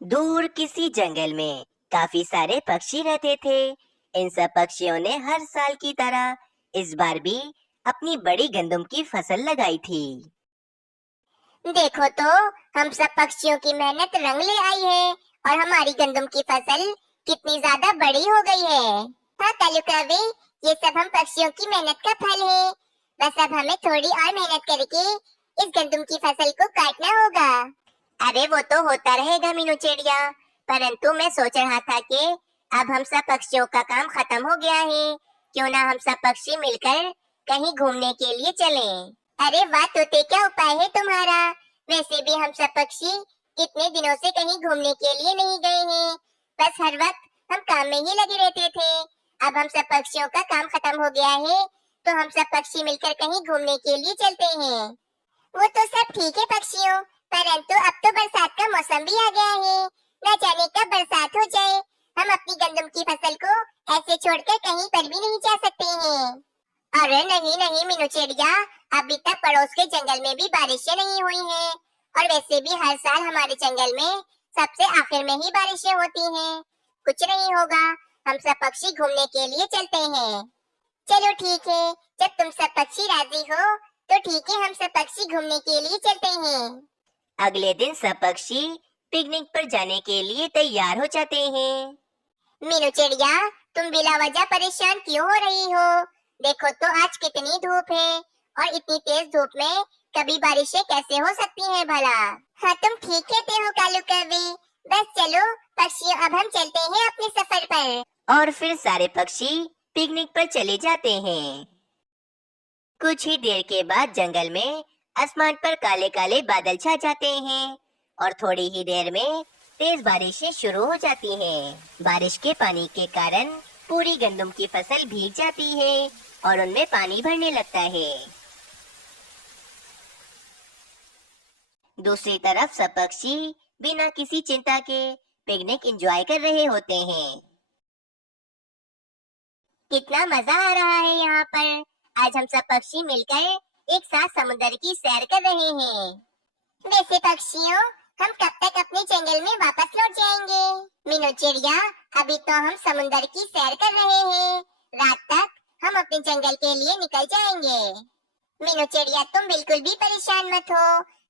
दूर किसी जंगल में काफी सारे पक्षी रहते थे। इन सब पक्षियों ने हर साल की तरह इस बार भी अपनी बड़ी गंदम की फसल लगाई थी। देखो तो, हम सब पक्षियों की मेहनत रंग ले आई है और हमारी गंदम की फसल कितनी ज्यादा बड़ी हो गई है। हाँ कालू कौवे, ये सब हम पक्षियों की मेहनत का फल है। बस अब हमें थोड़ी और मेहनत करके इस गंदम की फसल को काटना होगा। अरे वो तो होता रहेगा मीनू चिड़िया, परंतु मैं सोच रहा था कि अब हम सब पक्षियों का काम खत्म हो गया है, क्यों ना हम सब पक्षी मिलकर कहीं घूमने के लिए चलें। अरे वाह तोते, क्या उपाय है तुम्हारा। वैसे भी हम सब पक्षी कितने दिनों से कहीं घूमने के लिए नहीं गए हैं। बस हर वक्त हम काम में ही लगे रहते थे। अब हम सब पक्षियों का काम खत्म हो गया है, तो हम सब पक्षी मिलकर कहीं घूमने के लिए चलते हैं। वो तो सब ठीक है पक्षियों, परंतु अब तो बरसात का मौसम भी आ गया है। न जाने कब बरसात हो जाए। हम अपनी गंदम की फसल को ऐसे छोड़कर कहीं पर भी नहीं जा सकते हैं। अरे नहीं नहीं मीनू चिड़िया, अभी तक पड़ोस के जंगल में भी बारिशें नहीं हुई हैं, और वैसे भी हर साल हमारे जंगल में सबसे आखिर में ही बारिशें होती हैं। कुछ नहीं होगा, हम सब पक्षी घूमने के लिए चलते हैं। चलो ठीक है, जब तुम सब पक्षी राजी हो तो ठीक है, हम सब पक्षी घूमने के लिए चलते हैं। अगले दिन सब पक्षी पिकनिक पर जाने के लिए तैयार हो जाते हैं। मीनू चिड़िया, तुम बिला वजह परेशान क्यों हो रही हो। देखो तो आज कितनी धूप है, और इतनी तेज धूप में कभी बारिशें कैसे हो सकती हैं भला। हाँ तुम ठीक कहते हो कालू कौवे। बस चलो पक्षियों, अब हम चलते हैं अपने सफर पर। और फिर सारे पक्षी पिकनिक पर चले जाते हैं। कुछ ही देर के बाद जंगल में आसमान पर काले काले बादल छा जाते हैं और थोड़ी ही देर में तेज बारिशें शुरू हो जाती हैं। बारिश के पानी के कारण पूरी गंदम की फसल भीग जाती है और उनमें पानी भरने लगता है। दूसरी तरफ सब पक्षी बिना किसी चिंता के पिकनिक एंजॉय कर रहे होते हैं। कितना मजा आ रहा है यहाँ पर। आज हम सब पक्षी मिलकर एक साथ समुद्र की सैर कर रहे हैं। वैसे पक्षियों, हम कब तक अपने जंगल में वापस लौट जाएंगे। मीनू चिड़िया, अभी तो हम समुद्र की सैर कर रहे हैं। रात तक हम अपने जंगल के लिए निकल जाएंगे। मीनू चिड़िया, तुम बिल्कुल भी परेशान मत हो,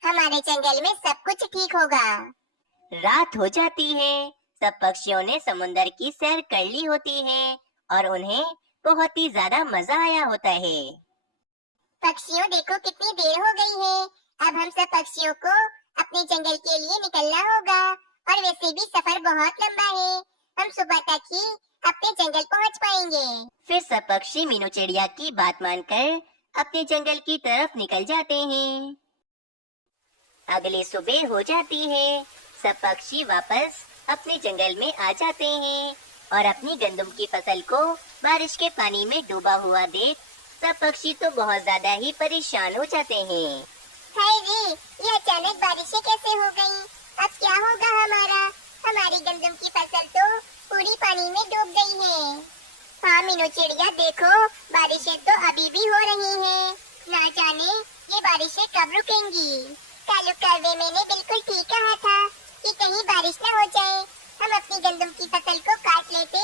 हमारे जंगल में सब कुछ ठीक होगा। रात हो जाती है। सब पक्षियों ने समुद्र की सैर कर ली होती है और उन्हें बहुत ही ज्यादा मजा आया होता है। पक्षियों देखो कितनी देर हो गई है। अब हम सब पक्षियों को अपने जंगल के लिए निकलना होगा, और वैसे भी सफर बहुत लंबा है। हम सुबह तक ही अपने जंगल पहुंच पाएंगे। फिर सब पक्षी मीनू चिड़िया की बात मानकर अपने जंगल की तरफ निकल जाते हैं। अगली सुबह हो जाती है। सब पक्षी वापस अपने जंगल में आ जाते हैं और अपनी गंदम की फसल को बारिश के पानी में डूबा हुआ देख सब पक्षी तो बहुत ज्यादा ही परेशान हो जाते हैं। हाय रे, ये अचानक बारिशें कैसे हो गई। अब क्या होगा हमारा। हमारी गंदम की फसल तो पूरी पानी में डूब गई है। हाँ मीनू चिड़िया देखो, बारिशें तो अभी भी हो रही हैं। ना जाने ये बारिशें कब रुकेंगी। कालू कौवे, मैंने बिल्कुल ठीक कहा था कि कहीं बारिश न हो जाए। हम अपनी गंदम की फसल को काट लेते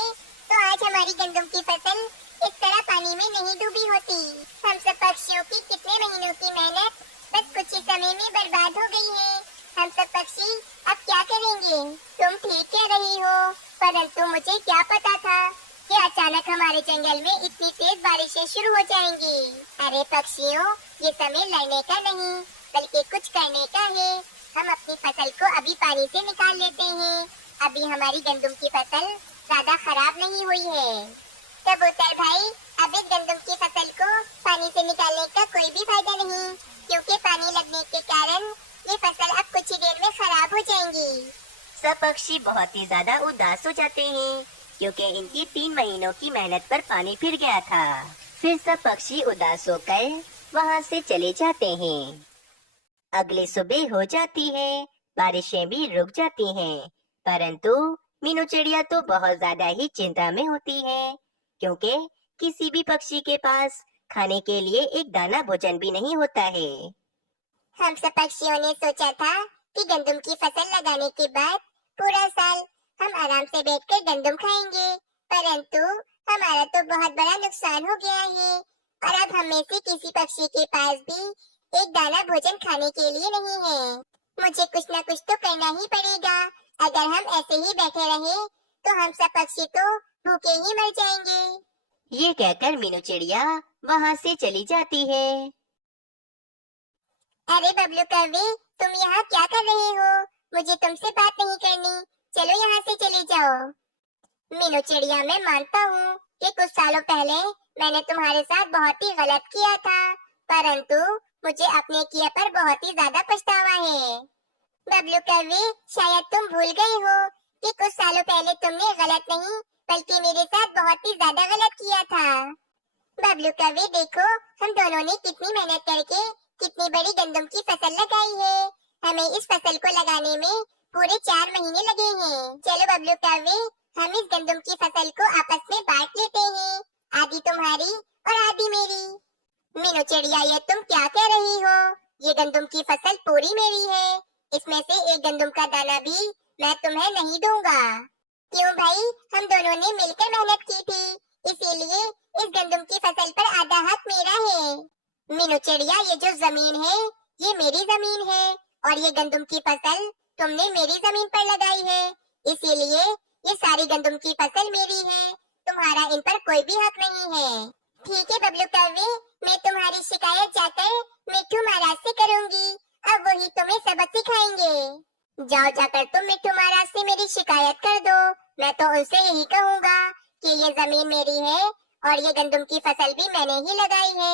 तो आज हमारी गंदम की फसल इस तरह पानी में नहीं डूबी होती। हम सब पक्षियों की कितने महीनों की मेहनत बस कुछ ही समय में बर्बाद हो गई है। हम सब पक्षी अब क्या करेंगे। तुम ठीक कह रही हो, परंतु मुझे क्या पता था कि अचानक हमारे जंगल में इतनी तेज बारिशें शुरू हो जाएंगी। अरे पक्षियों, ये समय लड़ने का नहीं बल्कि कुछ करने का है। हम अपनी फसल को अभी पानी से निकाल लेते हैं। अभी हमारी गंदम की फसल ज्यादा खराब नहीं हुई है। कबूतर भाई, अब इस गंदम की फसल को पानी से निकालने का कोई भी फायदा नहीं, क्योंकि पानी लगने के कारण ये फसल अब कुछ ही देर में खराब हो जाएंगी। सब पक्षी बहुत ही ज्यादा उदास हो जाते हैं क्योंकि इनकी 3 महीनों की मेहनत पर पानी फिर गया था। फिर सब पक्षी उदास होकर वहाँ से चले जाते हैं। अगली सुबह हो जाती है। बारिशें भी रुक जाती हैं, परंतु मीनू चिड़िया तो बहुत ज्यादा ही चिंता में होती है क्योंकि किसी भी पक्षी के पास खाने के लिए एक दाना भोजन भी नहीं होता है। हम सब पक्षियों ने सोचा था कि गंदम की फसल लगाने के बाद पूरा साल हम आराम से बैठकर गंदम खाएंगे, परंतु हमारा तो बहुत बड़ा नुकसान हो गया है और अब हम में से किसी पक्षी के पास भी एक दाना भोजन खाने के लिए नहीं है। मुझे कुछ न कुछ तो करना ही पड़ेगा। अगर हम ऐसे ही बैठे रहे तो हम सब पक्षी तो भूखे ही मर जाएंगे। ये कहकर मीनू चिड़िया वहाँ से चली जाती है। अरे बबलू कौवे, तुम यहाँ क्या कर रहे हो? मुझे तुमसे बात नहीं करनी, चलो यहाँ से चले जाओ। मीनू चिड़िया, मैं मानता हूँ कि कुछ सालों पहले मैंने तुम्हारे साथ बहुत ही गलत किया था, परंतु मुझे अपने किए पर बहुत ही ज्यादा पछतावा है। बबलू कौवे, शायद तुम भूल गए हो कि कुछ सालों पहले तुमने गलत नहीं बल्कि मेरे साथ बहुत ही ज्यादा गलत किया था। बबलू कौवे, देखो हम दोनों ने कितनी मेहनत करके कितनी बड़ी गंदम की फसल लगाई है। हमें इस फसल को लगाने में पूरे 4 महीने लगे हैं। चलो बबलू कौवे, हम इस गंदम की फसल को आपस में बांट लेते हैं, आधी तुम्हारी और आधी मेरी। मीनू चिड़िया, ये तुम क्या कह रही हो? ये गंदम की फसल पूरी मेरी है, इसमें से एक गंदम का दाना भी मैं तुम्हें नहीं दूंगा। क्यों भाई, हम दोनों ने मिलकर मेहनत की थी, इसीलिए इस गंदम की फसल पर आधा हक मेरा है। मीनू चिड़िया, ये जो जमीन है ये मेरी जमीन है और ये गंदम की फसल तुमने मेरी जमीन पर लगाई है, इसीलिए ये सारी गंदम की फसल मेरी है, तुम्हारा इन पर कोई भी हक नहीं है। ठीक है बबलू कौवे, मैं तुम्हारी शिकायत जाकर मिट्ठू महाराज से करूंगी, अब वही तुम्हें सबक सिखाएंगे। जाओ जाकर तुम मिट्ठू महाराज से मेरी शिकायत कर दो। मैं तो उनसे यही कहूँगा कि ये जमीन मेरी है और ये गंदम की फसल भी मैंने ही लगाई है।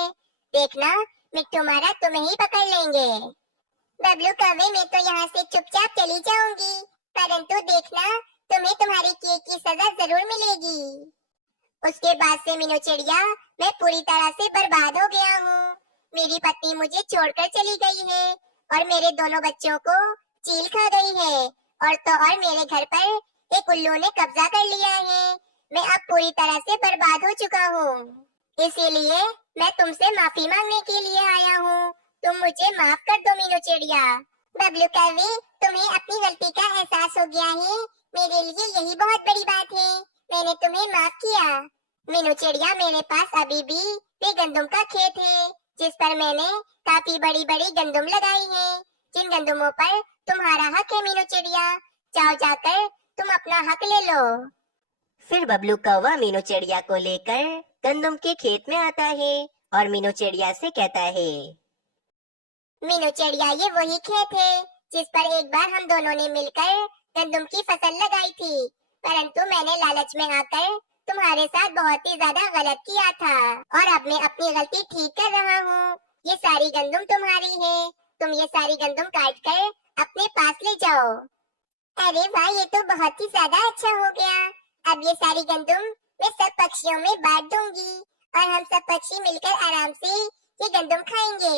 देखना मिट्ठू महाराज तुम्हें ही पकड़ लेंगे। बबलू कौवे, मैं तो यहाँ से चुपचाप चली जाऊंगी, परंतु देखना तुम्हें तुम्हारी किए की सजा जरूर मिलेगी। उसके बाद से मीनू चिड़िया, मैं पूरी तरह से बर्बाद हो गया हूँ। मेरी पत्नी मुझे छोड़कर चली गई है और मेरे दोनों बच्चों को चील खा गई है और तो और मेरे घर पर एक उल्लू ने कब्जा कर लिया है। मैं अब पूरी तरह से बर्बाद हो चुका हूँ, इसीलिए मैं तुमसे माफी मांगने के लिए आया हूँ। तुम मुझे माफ कर दो मीनू चिड़िया। बबलू कौवे, तुम्हें अपनी गलती का एहसास हो गया है, मेरे लिए यही बहुत बड़ी बात है। मैंने तुम्हें माफ किया। मीनू चिड़िया, मेरे पास अभी भी वे गंदम का खेत है जिस पर मैंने काफी बड़ी बड़ी गंदम लगाई है। जिन गंदमों पर तुम्हारा हक है मीनू चिड़िया, जाओ जाकर तुम अपना हक ले लो। फिर बबलू कौवा मीनू चिड़िया को लेकर गंदम के खेत में आता है और मीनू चिड़िया से कहता है, मीनू चिड़िया, ये वही खेत है जिस पर एक बार हम दोनों ने मिलकर गंदम की फसल लगाई थी, परंतु मैंने लालच में आकर तुम्हारे साथ बहुत ही ज्यादा गलत किया था और अब मैं अपनी गलती ठीक कर रहा हूँ। ये सारी गंदम तुम्हारी है, तुम ये सारी गंदम काट कर अपने पास ले जाओ। अरे वाह, ये तो बहुत ही ज्यादा अच्छा हो गया। अब ये सारी गंदम मैं सब पक्षियों में बांट दूंगी और हम सब पक्षी मिलकर आराम से ये गंदम खाएंगे।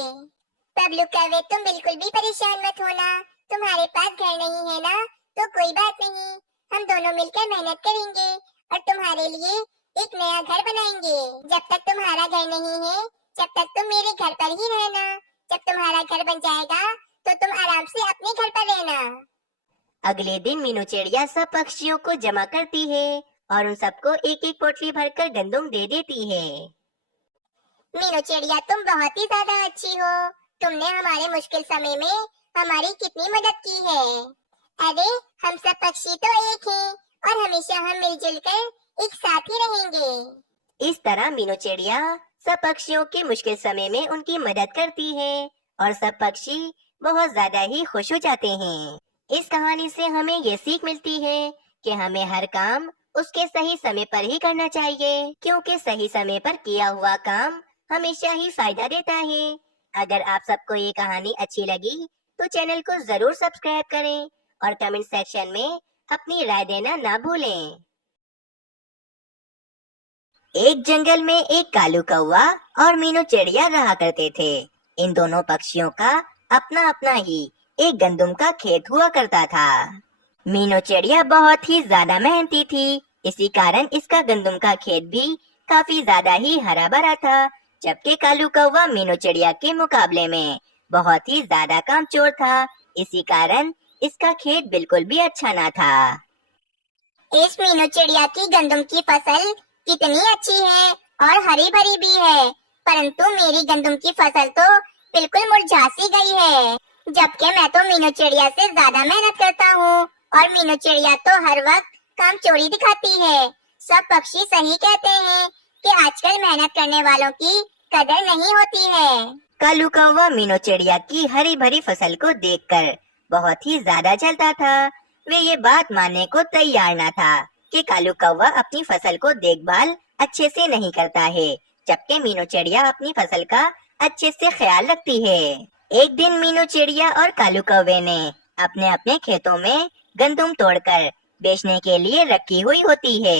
बबलू कौवे, तुम बिल्कुल भी परेशान मत होना, तुम्हारे पास घर नहीं है ना, तो कोई बात नहीं, हम दोनों मिलकर मेहनत करेंगे और तुम्हारे लिए एक नया घर बनाएंगे। जब तक तुम्हारा घर नहीं है, जब तक तुम मेरे घर पर ही रहना। जब तुम्हारा घर बन जाएगा तो तुम आराम से अपने घर पर रहना। अगले दिन मीनू चिड़िया सब पक्षियों को जमा करती है और उन सबको एक एक पोटली भरकर गंदम दे देती है। मीनू चिड़िया, तुम बहुत ही ज्यादा अच्छी हो, तुमने हमारे मुश्किल समय में हमारी कितनी मदद की है। अरे हम सब पक्षी तो एक हैं और हमेशा हम मिलजुल कर एक साथ ही रहेंगे। इस तरह मीनू चिड़िया सब पक्षियों के मुश्किल समय में उनकी मदद करती है और सब पक्षी बहुत ज्यादा ही खुश हो जाते हैं। इस कहानी से हमें ये सीख मिलती है कि हमें हर काम उसके सही समय पर ही करना चाहिए, क्योंकि सही समय पर किया हुआ काम हमेशा ही फायदा देता है। अगर आप सबको ये कहानी अच्छी लगी तो चैनल को जरूर सब्सक्राइब करें और कमेंट सेक्शन में अपनी राय देना ना भूलें। एक जंगल में एक कालू कौवा और मीनू चिड़िया रहा करते थे। इन दोनों पक्षियों का अपना अपना ही एक गंदम का खेत हुआ करता था। मीनू चिड़िया बहुत ही ज्यादा मेहनती थी, इसी कारण इसका गंदम का खेत भी काफी ज्यादा ही हरा भरा था, जबकि कालू कौवा मीनू चिड़िया के मुकाबले में बहुत ही ज्यादा कामचोर था। इसी कारण इसका खेत बिल्कुल भी अच्छा ना था। इस मीनू चिड़िया की गंदम की फसल कितनी अच्छी है और हरी भरी भी है, परंतु मेरी गंदम की फसल तो बिल्कुल मुरझा सी गई है। जबकि मैं तो मीनू चिड़िया से ज्यादा मेहनत करता हूँ और मीनू चिड़िया तो हर वक्त काम चोरी दिखाती है। सब पक्षी सही कहते हैं कि आजकल मेहनत करने वालों की कदर नहीं होती है। कालू कौवा मीनू चिड़िया की हरी भरी फसल को देखकर बहुत ही ज्यादा जलता था। वे ये बात मानने को तैयार न था कि कालू कौवा अपनी फसल को देखभाल अच्छे से नहीं करता है, जबकि मीनू चिड़िया अपनी फसल का अच्छे से ख्याल रखती है। एक दिन मीनू चिड़िया और कालू कौवे ने अपने अपने खेतों में गंदम तोड़कर बेचने के लिए रखी हुई होती है।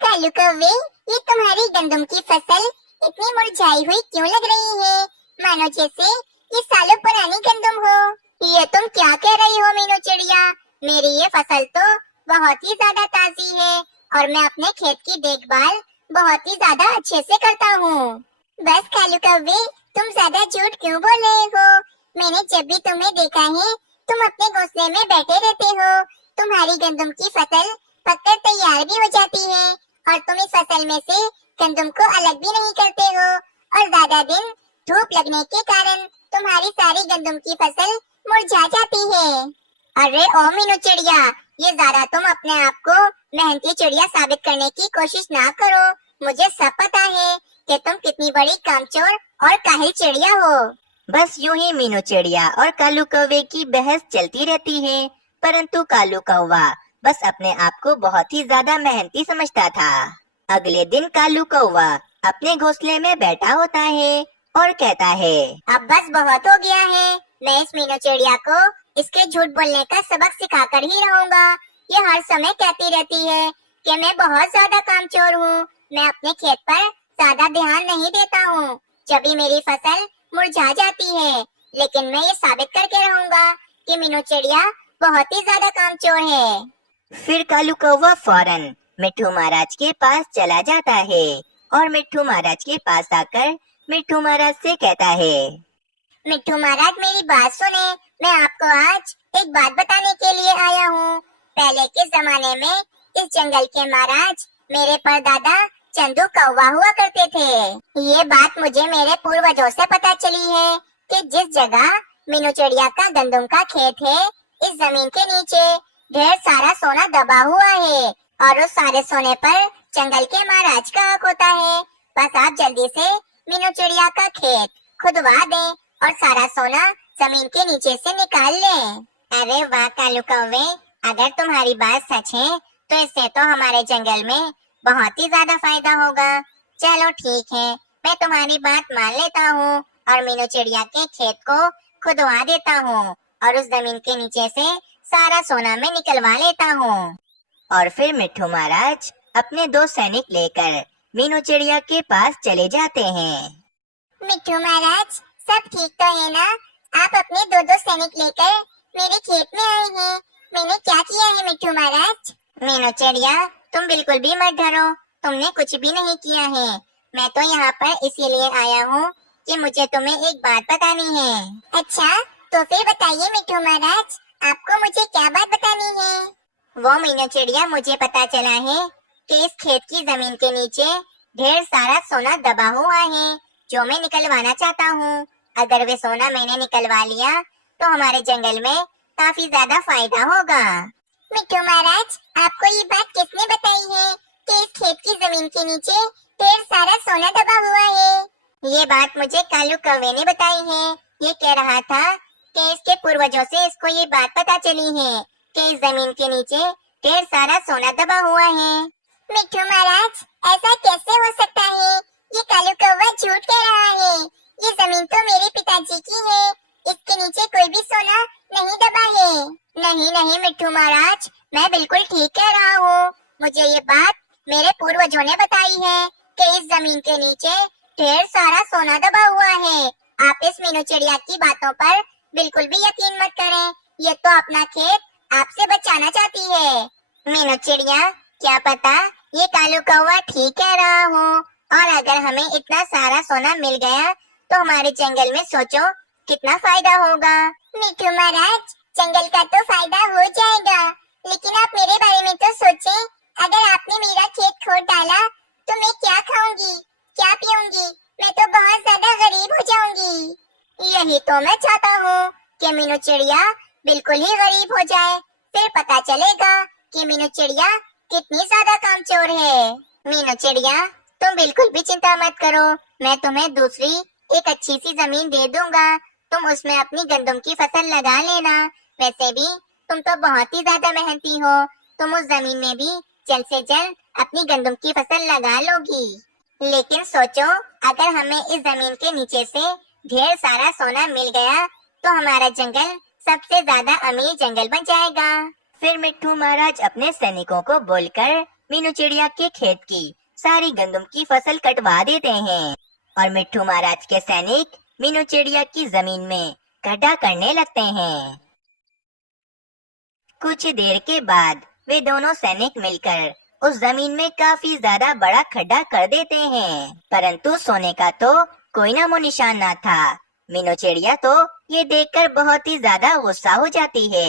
कालू कौवे, ये तुम्हारी गंदम की फसल इतनी मुरझाई हुई क्यों लग रही है? मानो जैसे ये सालों पुरानी गंदम हो। ये तुम क्या कह रही हो मीनू चिड़िया? मेरी ये फसल तो बहुत ही ज्यादा ताजी है और मैं अपने खेत की देखभाल बहुत ही ज्यादा अच्छे से करता हूँ। बस कालू कौवे, तुम ज्यादा झूठ क्यों बोल रहे हो? मैंने जब भी तुम्हें देखा है तुम अपने घोंसले में बैठे रहते हो। तुम्हारी गंदम की फसल पककर तैयार भी हो जाती है और तुम इस फसल में से गंदम को अलग भी नहीं करते हो और ज्यादा दिन धूप लगने के कारण तुम्हारी सारी गंदम की फसल मुरझा जाती है। अरे ओ मीनू चिड़िया, ये ज्यादा तुम अपने आप को मेहनती चिड़िया साबित करने की कोशिश ना करो। मुझे सब पता है कि तुम कितनी बड़ी कामचोर और काहिल चिड़िया हो। बस यूं ही मीनू चिड़िया और कालू कौवे की बहस चलती रहती है, परंतु कालू कौवा बस अपने आप को बहुत ही ज्यादा मेहनती समझता था। अगले दिन कालू कौवा अपने घोंसले में बैठा होता है और कहता है, अब बस बहुत हो गया है। मैं इस मीनू चिड़िया को इसके झूठ बोलने का सबक सिखाकर ही रहूंगा। ये हर समय कहती रहती है कि मैं बहुत ज्यादा कामचोर हूँ, मैं अपने खेत पर ज्यादा ध्यान नहीं देता हूँ, जब भी मेरी फसल मुरझा जाती है। लेकिन मैं ये साबित करके रहूंगा कि मीनू चिड़िया बहुत ही ज्यादा कामचोर है। फिर कालू कौवा फौरन मिट्ठू महाराज के पास चला जाता है और मिट्ठू महाराज के पास आकर मिट्ठू महाराज से कहता है, मिट्ठू महाराज, मेरी बात सुने। मैं आपको आज एक बात बताने के लिए आया हूँ। पहले के जमाने में इस जंगल के महाराज मेरे परदादा चंदू कौवा हुआ करते थे। ये बात मुझे मेरे पूर्वजों से पता चली है कि जिस जगह मीनू चिड़िया का गंदम का खेत है, इस जमीन के नीचे ढेर सारा सोना दबा हुआ है और उस सारे सोने पर जंगल के महाराज का हक होता है। बस आप जल्दी से मीनू चिड़िया का खेत खुदवा दें और सारा सोना जमीन के नीचे से निकाल लें। अरे वाह कालू कौवे, अगर तुम्हारी बात सच है तो इससे तो हमारे जंगल में बहुत ही ज्यादा फायदा होगा। चलो ठीक है, मैं तुम्हारी बात मान लेता हूँ और मीनू चिड़िया के खेत को खुदवा देता हूँ और उस जमीन के नीचे से सारा सोना मैं निकलवा लेता हूँ। और फिर मिट्ठू महाराज अपने 2 सैनिक लेकर मीनू चिड़िया के पास चले जाते हैं। मिट्ठू महाराज, सब ठीक तो है ना? आप अपने 2 सैनिक लेकर मेरे खेत में आए हैं। मैंने क्या किया है मिट्ठू महाराज? मीनू चिड़िया, तुम बिल्कुल भी मत डरो, तुमने कुछ भी नहीं किया है। मैं तो यहाँ पर इसीलिए आया हूँ कि मुझे तुम्हें एक बात बतानी है। अच्छा, तो फिर बताइए मिट्ठू महाराज, आपको मुझे क्या बात बतानी है? वो मीनू चिड़िया, मुझे पता चला है कि इस खेत की जमीन के नीचे ढेर सारा सोना दबा हुआ है जो मैं निकलवाना चाहता हूँ। अगर वे सोना मैंने निकलवा लिया तो हमारे जंगल में काफी ज्यादा फायदा होगा। मिट्ठू महाराज, आपको ये बात किसने बताई है कि इस खेत की जमीन के नीचे ढेर सारा सोना दबा हुआ है? ये बात मुझे कालू कौवे ने बताई है। ये कह रहा था कि इसके पूर्वजों से इसको ये बात पता चली है कि इस जमीन के नीचे ढेर सारा सोना दबा हुआ है। मिट्ठू महाराज, ऐसा कैसे हो सकता है? ये कालू कौवा झूठ कह रहा है। ये जमीन तो मेरे पिताजी की है, इसके नीचे कोई भी सोना नहीं दबा है। नहीं नहीं मिट्ठू महाराज, मैं बिल्कुल ठीक कह रहा हूँ। मुझे ये बात मेरे पूर्वजों ने बताई है कि इस जमीन के नीचे ढेर सारा सोना दबा हुआ है। आप इस मीनू चिड़िया की बातों पर बिल्कुल भी यकीन मत करें। ये तो अपना खेत आपसे बचाना चाहती है। मीनू चिड़िया, क्या पता ये कालू कौवा ठीक कह रहा हो और अगर हमें इतना सारा सोना मिल गया तो हमारे जंगल में सोचो कितना फायदा होगा। मिट्ठू महाराज, जंगल का तो फायदा हो जाएगा, लेकिन आप मेरे बारे में तो सोचें। अगर आपने मेरा खेत खोद डाला तो मैं क्या खाऊंगी, क्या पीऊंगी? मैं तो बहुत ज्यादा गरीब हो जाऊंगी। यही तो मैं चाहता हूँ कि मीनू चिड़िया बिल्कुल ही गरीब हो जाए, फिर पता चलेगा कि मीनू चिड़िया कितनी ज्यादा कामचोर है। मीनू चिड़िया, तुम बिल्कुल भी चिंता मत करो, मैं तुम्हें दूसरी एक अच्छी सी जमीन दे दूंगा, तुम उसमें अपनी गंदम की फसल लगा लेना। वैसे भी तुम तो बहुत ही ज्यादा मेहनती हो, तुम उस जमीन में भी जल्द से जल्द अपनी गंदम की फसल लगा लोगी। लेकिन सोचो, अगर हमें इस जमीन के नीचे से ढेर सारा सोना मिल गया तो हमारा जंगल सबसे ज्यादा अमीर जंगल बन जाएगा। फिर मिट्ठू महाराज अपने सैनिकों को बोलकर मीनू चिड़िया के खेत की सारी गंदम की फसल कटवा देते हैं और मिट्ठू महाराज के सैनिक मीनू चिड़िया की जमीन में गड्ढा करने लगते हैं। कुछ देर के बाद वे दोनों सैनिक मिलकर उस जमीन में काफी ज्यादा बड़ा खड्डा कर देते हैं, परंतु सोने का तो कोई नामो निशान ना था। मीनू चिड़िया तो ये देखकर बहुत ही ज्यादा गुस्सा हो जाती है।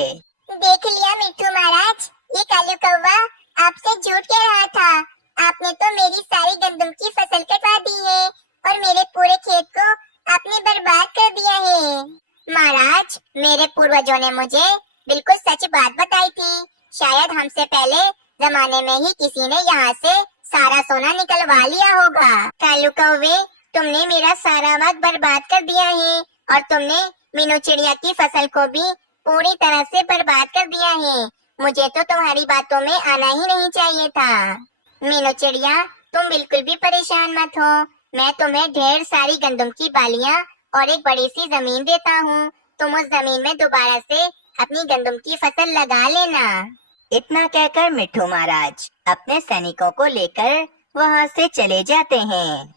देख लिया मिट्ठू महाराज, ये कालू कौवा आपसे झूठ कह रहा था। आपने तो मेरी सारी गंदम की फसल कटवा दी है और मेरे पूरे खेत को आपने बर्बाद कर दिया है। महाराज, मेरे पूर्वजों ने मुझे बिल्कुल सच बात बताई थी। शायद हमसे पहले जमाने में ही किसी ने यहाँ से सारा सोना निकलवा लिया होगा। कालू कौवे, तुमने मेरा सारा वक्त बर्बाद कर दिया है और तुमने मीनू चिड़िया की फसल को भी पूरी तरह से बर्बाद कर दिया है। मुझे तो तुम्हारी बातों में आना ही नहीं चाहिए था। मीनू चिड़िया, तुम बिल्कुल भी परेशान मत हो, मैं तुम्हें ढेर सारी गंदम की बालियां और एक बड़ी सी जमीन देता हूँ। तुम उस जमीन में दोबारा से अपनी गंदम की फसल लगा लेना। इतना कहकर मिट्ठू महाराज अपने सैनिकों को लेकर वहाँ से चले जाते हैं।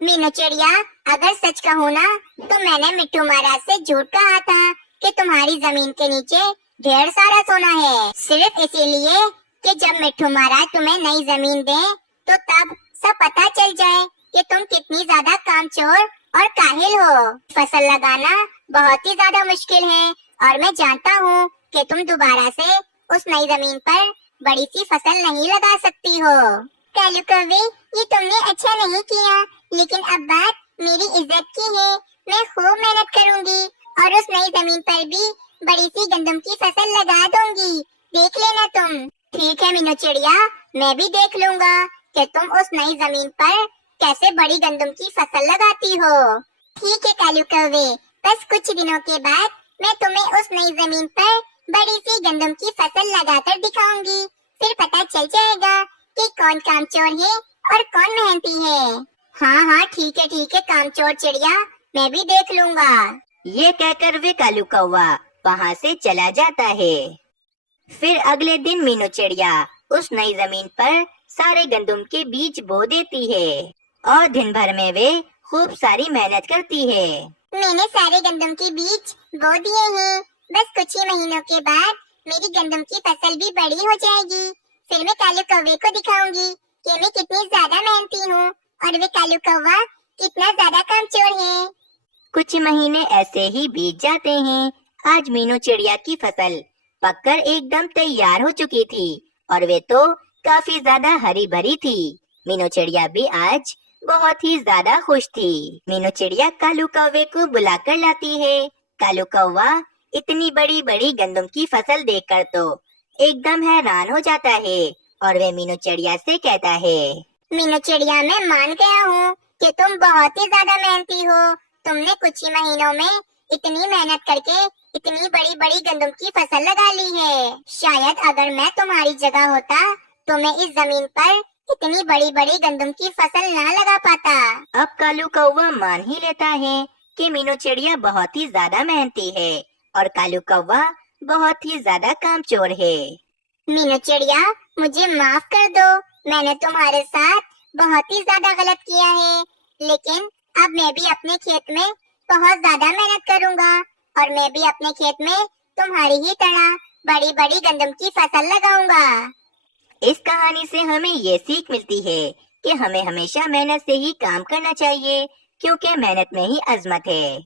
मीनू चिड़िया, अगर सच कहूँ ना तो मैंने मिट्ठू महाराज से झूठ कहा था कि तुम्हारी जमीन के नीचे ढेर सारा सोना है, सिर्फ इसीलिए कि जब मिट्ठू महाराज तुम्हें नई जमीन दे तो तब सब पता चल जाए कि तुम कितनी ज्यादा कामचोर और काहिल हो। फसल लगाना बहुत ही ज्यादा मुश्किल है और मैं जानता हूँ कि तुम दोबारा से उस नई जमीन पर बड़ी सी फसल नहीं लगा सकती हो। कालू कौवे, ये तुमने अच्छा नहीं किया, लेकिन अब बात मेरी इज्जत की है। मैं खूब मेहनत करूँगी और उस नई जमीन पर भी बड़ी सी गंदम की फसल लगा दूंगी, देख लेना तुम। ठीक है मीनू चिड़िया, मैं भी देख लूँगा कि तुम उस नई जमीन पर कैसे बड़ी गंदम की फसल लगाती हो। ठीक है कालू कौवे, बस कुछ दिनों के बाद मैं तुम्हें उस नई जमीन पर बड़ी सी गंदम की फसल लगाकर दिखाऊंगी, फिर पता चल जाएगा कि कौन कामचोर है और कौन मेहनती है। हाँ हाँ ठीक है कामचोर चिड़िया, मैं भी देख लूँगा। ये कहकर वे कालू कौवा वहाँ से चला जाता है। फिर अगले दिन मीनू चिड़िया उस नई जमीन पर सारे गंदम के बीज बो देती है और दिन भर में वे खूब सारी मेहनत करती है। मैंने सारे गंदम के बीज बो दिए हैं, बस कुछ ही महीनों के बाद मेरी गंदम की फसल भी बड़ी हो जाएगी। फिर मैं कालू कौवे को दिखाऊंगी कि मैं कितनी ज्यादा मेहनती हूँ और वे कालू कौवा कितना ज्यादा कामचोर है। कुछ महीने ऐसे ही बीत जाते हैं। आज मीनू चिड़िया की फसल पककर एकदम तैयार हो चुकी थी और वे तो काफी ज्यादा हरी भरी थी। मीनू चिड़िया भी आज बहुत ही ज्यादा खुश थी। मीनू चिड़िया कालू कौवे को बुलाकर लाती है। कालू कौवा इतनी बड़ी बड़ी गंदम की फसल देखकर तो एकदम हैरान हो जाता है और वे मीनू चिड़िया से कहता है, मीनू चिड़िया, मैं मान गया हूँ कि तुम बहुत ही ज्यादा मेहनती हो। तुमने कुछ ही महीनों में इतनी मेहनत करके इतनी बड़ी बड़ी गंदम की फसल लगा ली है। शायद अगर मैं तुम्हारी जगह होता तो मैं इस जमीन पर इतनी बड़ी बड़ी गंदम की फसल ना लगा पाता। अब कालू कौवा मान ही लेता है कि मीनू चिड़िया बहुत ही ज्यादा मेहनती है और कालू कौवा बहुत ही ज्यादा कामचोर है। मीनू चिड़िया, मुझे माफ कर दो, मैंने तुम्हारे साथ बहुत ही ज्यादा गलत किया है, लेकिन अब मैं भी अपने खेत में बहुत ज्यादा मेहनत करूँगा और मैं भी अपने खेत में तुम्हारी ही तरह बड़ी बड़ी गंदम की फसल लगाऊंगा। इस कहानी से हमें ये सीख मिलती है कि हमें हमेशा मेहनत से ही काम करना चाहिए, क्योंकि मेहनत में ही अजमत है।